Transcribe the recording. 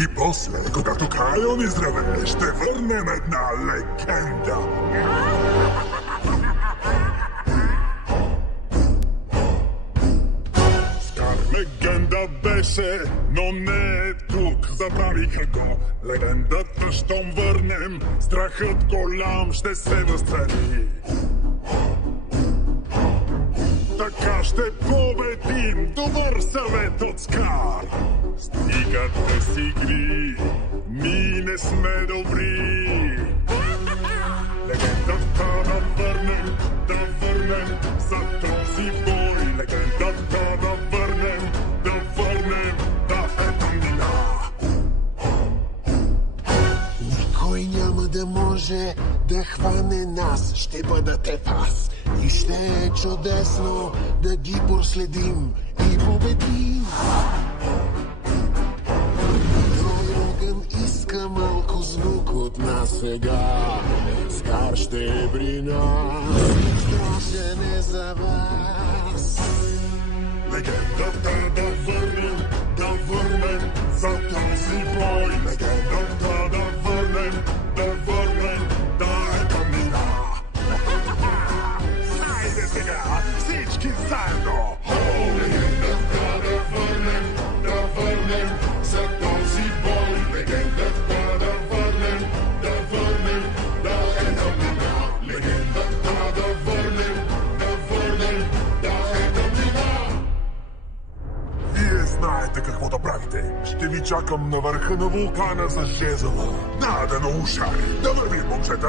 И после, когато Кайл ни здраве, ще върнем една легенда. Скар легенда беше, но не е тук. Забравиха го. Легендата щом върнем, страхът голям ще се възцари. Така ще победим. Добър съвет от Скар. Стигат да си игри, ние не сме добри. Легендата да върнем за този бой. Легендата да върнем, да ето мина. Никой няма да може да хване нас, ще бъдете аз. И ще е чудесно да ги проследим и победим. Роган иска малко звук от нас сега. Скар ще е при нас, страшен е за вас. Легендата да върнем за този бой. Легендата да върнем, да ето мина. Хайде сега, всички заедно! Легендата да върнем за този бой. Легендата да върнем, да ето мина. Легендата да върнем, да ето мина. Вие знаете какво да правите. Ще ви чакам на върха на вулкана за жезъла. Да науша. Да вървим, момчета.